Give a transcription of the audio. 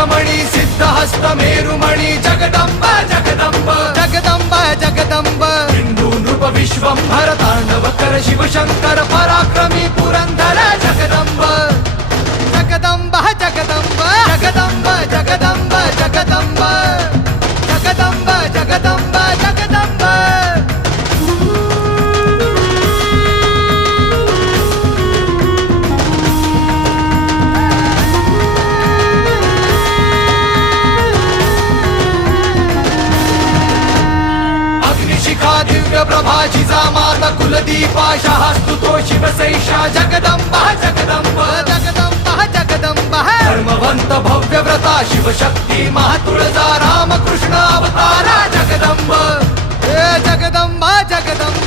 कमणी सिद्धहस्त मेरुमणि जगदम्ब जगदम्ब जगदम्ब जगदम्ब हिंदू नृप विश्वंभर तांडव कर शिव शंकर पराक्रमी पुरंदर जगदम्ब जगदम्ब जगदम्ब जगदम्ब जगदम्ब जगदम्ब जगदम्ब जगदम्ब जगदम्ब अग्निशिखा दिव्य प्रभाजिजा माता कुलदीपा स्तुतो शिवसैषा जगदम्ब जगदम्ब जगदम्ब जगदम्ब धर्मवंत भव्य व्रता शिवशक्ती महातुळजा रामकृष्ण अवतारा जगदम्ब जगदम्ब जगदम्ब